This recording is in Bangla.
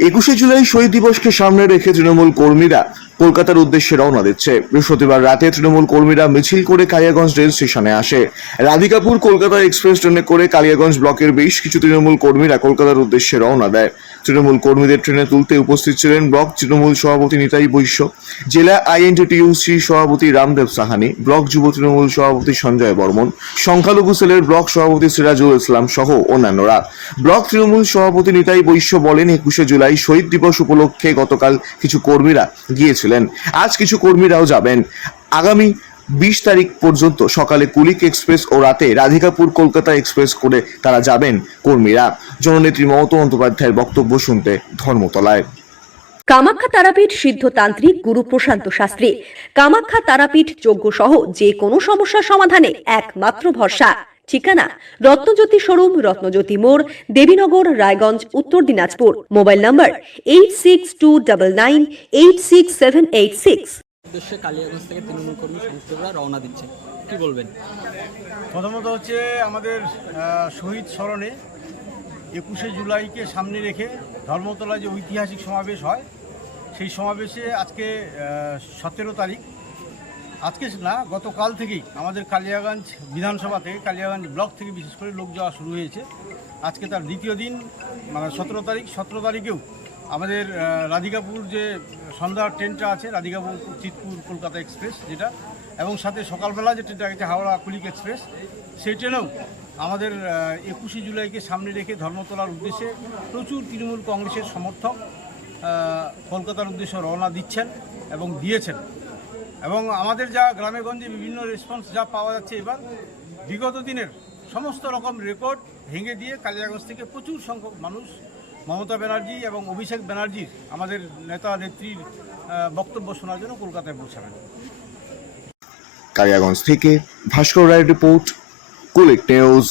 একুশে জুলাই শহীদ দিবসকে সামনে রেখে তৃণমূল কর্মীরা কলকাতার উদ্দেশ্যে রওনা দিচ্ছে। বৃহস্পতিবার রাতে তৃণমূল কর্মীরা মিছিল করে কালিয়াগঞ্জ রেল স্টেশনে আসে। রাধিকাপুর কলকাতা এক্সপ্রেস ট্রেনে করে কালিয়াগঞ্জ ব্লকের বেশ কিছু তৃণমূল কর্মীরা কলকাতার উদ্দেশ্যে রওনা দেয়। তৃণমূল কর্মীদের ট্রেনে তুলতে উপস্থিত ছিলেন ব্লক তৃণমূল সভাপতি নিতাই বৈশ্য, জেলা আইএনটিটিউসি সভাপতি রামদেব সাহানি, ব্লক যুব তৃণমূল সভাপতি সঞ্জয় বর্মন, সংখ্যালঘু সেলের ব্লক সভাপতি সিরাজুল ইসলাম সহ অন্যান্যরা। ব্লক তৃণমূল সভাপতি নিতাই বৈশ্য বলেন, একুশে জুলাই শহীদ দিবস উপলক্ষে গতকাল কিছু কর্মীরা গিয়েছিলেন আজ কিছু কর্মীরাও যাবেন। আগামী বিশ তারিখ পর্যন্ত সকালে কুলিক এক্সপ্রেস ও রাতে রাধিকাপুর কলকাতা এক্সপ্রেস করে তারা যাবেন কর্মীরা। জননেত্রী মমতা বন্দ্যোপাধ্যায়ের বক্তব্য শুনতে ধর্মতলায়। কামাখ্যা তারাপীঠ সিদ্ধতান্ত্রিক গুরু প্রশান্ত শাস্ত্রী। কামাখ্যা তারাপীঠ যজ্ঞ সহ যে কোনো সমস্যার সমাধানে একমাত্র ভরসা। ঠিকানা রত্নজ্যোতি শোরুম রত্নজ্যোতি মোড় Debinagar Raiganj Uttar Dinajpur. Mobile number eight six two double nine eight six seven eight six উদ্দেশ্যে কালিয়াগঞ্জ থেকে তৃণমূল কর্মী রওনা দিচ্ছে। কি বলবেন? প্রথমত হচ্ছে আমাদের শহীদ স্মরণে একুশে জুলাইকে সামনে রেখে ধর্মতলায় যে ঐতিহাসিক সমাবেশ হয় সেই সমাবেশে আজকে সতেরো তারিখ আজকে না, গতকাল থেকেই আমাদের কালিয়াগঞ্জ বিধানসভা থেকে, কালিয়াগঞ্জ ব্লক থেকে বিশেষ করে লোক যাওয়া শুরু হয়েছে। আজকে তার দ্বিতীয় দিন মানে সতেরো তারিখ, সতেরো তারিখেও আমাদের রাধিকাপুর যে সন্ধ্যার ট্রেনটা আছে, রাধিকাপুর চিতপুর কলকাতা এক্সপ্রেস যেটা, এবং সাথে সকালবেলা যে ট্রেনটা আছে হাওড়া কুলিক এক্সপ্রেস, সেই ট্রেনেও আমাদের একুশে জুলাইকে সামনে রেখে ধর্মতলার উদ্দেশ্যে প্রচুর তৃণমূল কংগ্রেসের সমর্থক কলকাতার উদ্দেশ্যে রওনা দিচ্ছেন এবং দিয়েছেন। এবং আমাদের যা গ্রামে গঞ্জে বিভিন্ন রেসপন্স যা পাওয়া যাচ্ছে এবার, বিগত দিনের সমস্ত রকম রেকর্ড ভেঙে দিয়ে কালিয়াগঞ্জ থেকে প্রচুর সংখ্যক মানুষ, মমতা ব্যানার্জি এবং অভিষেক ব্যানার্জির আমাদের নেতা নেত্রীর বক্তব্য শোনার জন্য কলকাতায় পৌঁছাবেন। কালিয়াগঞ্জ থেকে ভাস্কর রায়ের রিপোর্ট কুলিক নিউজ